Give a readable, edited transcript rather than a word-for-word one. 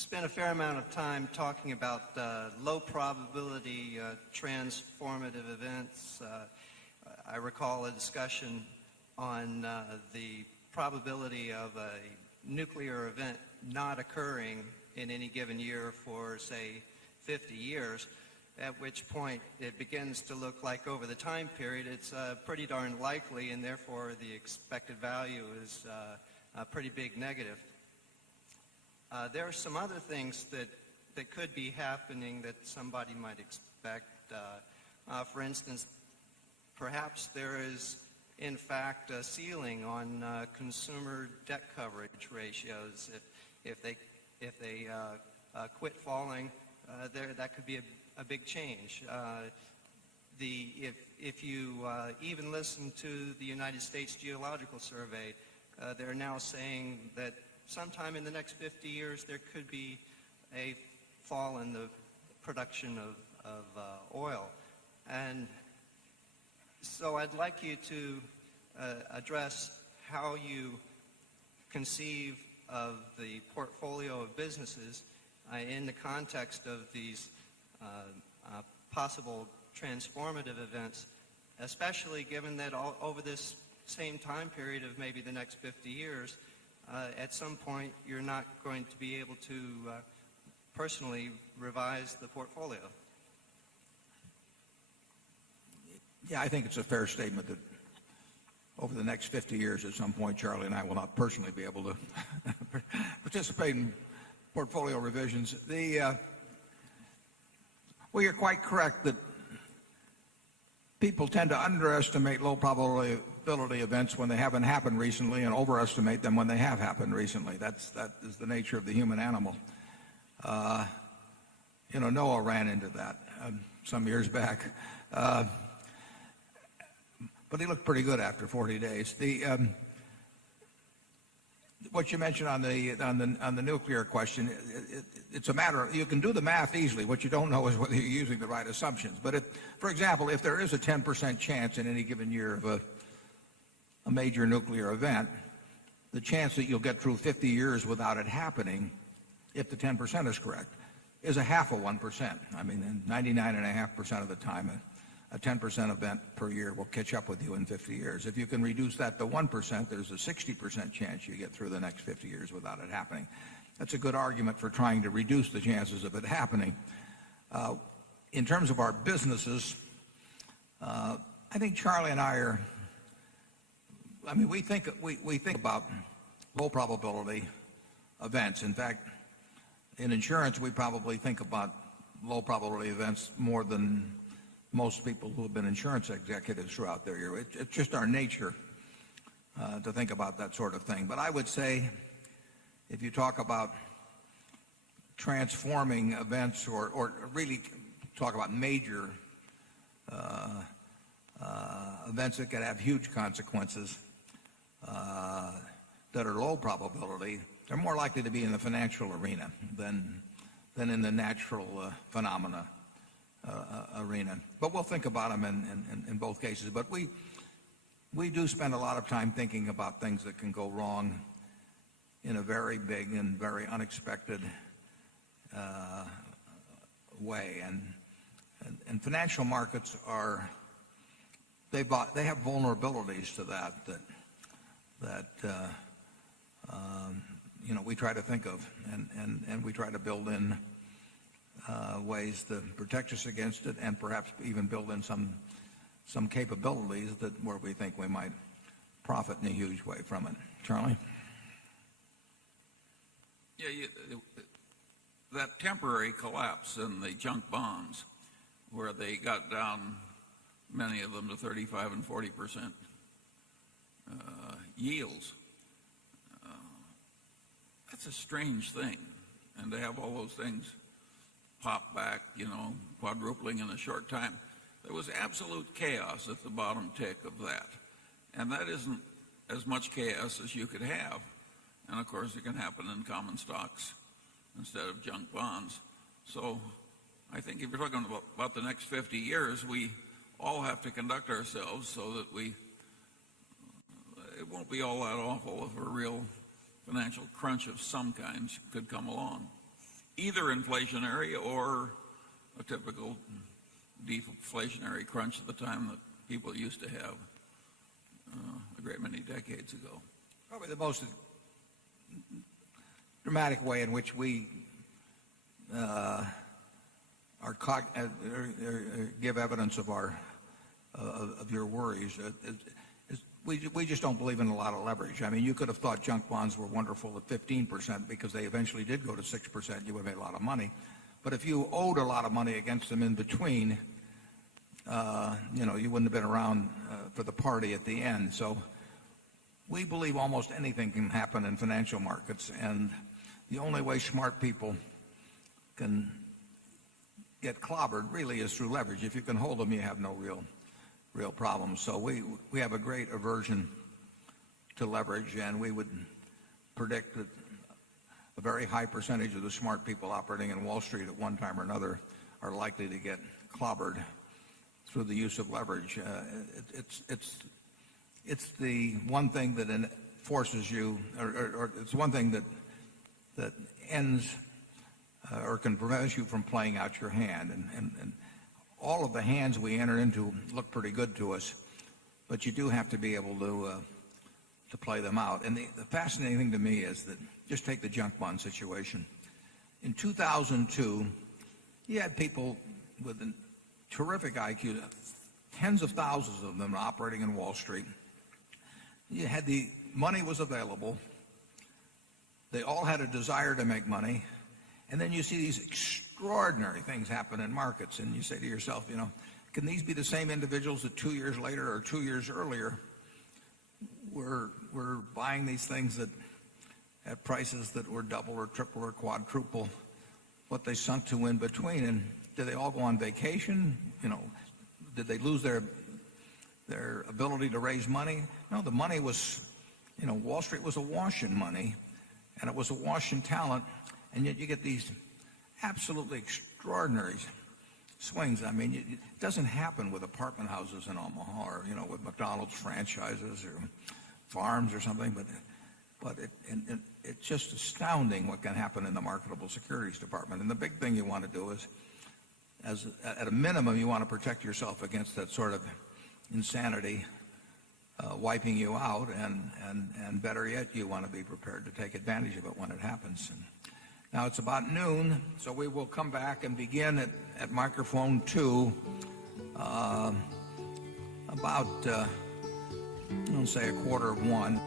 spent a fair amount of time talking about low probability transformative events. I recall a discussion on the probability of a nuclear event not occurring in any given year for, say, 50 years, at which point it begins to look like over the time period it's pretty darn likely, and therefore the expected value is a pretty big negative. There are some other things that could be happening that somebody might expect. For instance, perhaps there is, in fact, a ceiling on consumer debt coverage ratios. If they quit falling, that could be a big change. If you even listen to the United States Geological Survey, they're now saying that sometime in the next 50 years there could be a fall in the production of oil. And so I'd like you to address how you conceive of the portfolio of businesses in the context of these possible transformative events, especially given that over this same time period of maybe the next 50 years, at some point you're not going to be able to personally revise the portfolio. Yeah, I think it's a fair statement that over the next 50 years at some point Charlie and I will not personally be able to participate in portfolio revisions. Well, you're quite correct that people tend to underestimate low probability events when they haven't happened recently and overestimate them when they have happened recently. That is the nature of the human animal. Noah ran into that some years back. But he looked pretty good after 40 days. What you mentioned on the nuclear question, it's a matter of, you can do the math easily. What you don't know is whether you're using the right assumptions. But for example, if there is a 10% chance in any given year of a major nuclear event, the chance that you'll get through 50 years without it happening, if the 10% is correct, is a half of 1%. I mean, 99.5% of the time, a 10% event per year will catch up with you in 50 years. If you can reduce that to 1%, there's a 60% chance you get through the next 50 years without it happening. That's a good argument for trying to reduce the chances of it happening. In terms of our businesses, I think Charlie and I we think about low probability events. In fact, in insurance, we probably think about low probability events more than most people who have been insurance executives throughout their year. It's just our nature to think about that sort of thing. But I would say if you talk about transforming events or really talk about major events that could have huge consequences that are low probability, they're more likely to be in the financial arena than in the natural phenomena arena. But we'll think about them in both cases. But we do spend a lot of time thinking about things that can go wrong in a very big and very unexpected way. And financial markets they have vulnerabilities to that we try to think of, and we try to build in ways to protect us against it, and perhaps even build in some capabilities where we think we might profit in a huge way from it. Charlie? Yeah, that temporary collapse in the junk bonds, where they got down, many of them, to 35 and 40% yields. That's a strange thing, and to have all those things pop back, quadrupling in a short time. There was absolute chaos at the bottom tick of that. And that isn't as much chaos as you could have. And of course it can happen in common stocks instead of junk bonds. So I think if you're talking about the next 50 years, we all have to conduct ourselves so that it won't be all that awful if a real financial crunch of some kind could come along. either inflationary or a typical deflationary crunch at the time that people used to have a great many decades ago. Probably the most dramatic way in which we give evidence of your worries is we just don't believe in a lot of leverage. I mean, you could have thought junk bonds were wonderful at 15% because they eventually did go to 6%. You would have made a lot of money. But if you owed a lot of money against them in between, you wouldn't have been around for the party at the end. So we believe almost anything can happen in financial markets, and the only way smart people can get clobbered really is through leverage. If you can hold them, you have no real problems. So we have a great aversion to leverage, and we would predict that a very high percentage of the smart people operating in Wall Street at one time or another are likely to get clobbered through the use of leverage. It's the one thing that forces you, or it's one thing that ends or can prevent you from playing out your hand. And all of the hands we enter into look pretty good to us, but you do have to be able to play them out. And the fascinating thing to me is that, just take the junk bond situation. In 2002, you had people with a terrific IQ, tens of thousands of them operating in Wall Street. You had the money was available. They all had a desire to make money. And then you see these extraordinary things happen in markets, and you say to yourself, can these be the same individuals that 2 years later or 2 years earlier were buying these things at prices that were double or triple or quadruple what they sunk to in between? And did they all go on vacation? Did they lose their ability to raise money? No, the money was, Wall Street was awash in money, and it was awash in talent, and yet you get these absolutely extraordinary swings. I mean, it doesn't happen with apartment houses in Omaha or, with McDonald's franchises or farms or something, but it's just astounding what can happen in the marketable securities department. And the big thing you want to do is, at a minimum, you want to protect yourself against that sort of insanity wiping you out, and better yet, you want to be prepared to take advantage of it when it happens. And now it's about noon, so we will come back and begin at microphone 2 about, say, 1:15.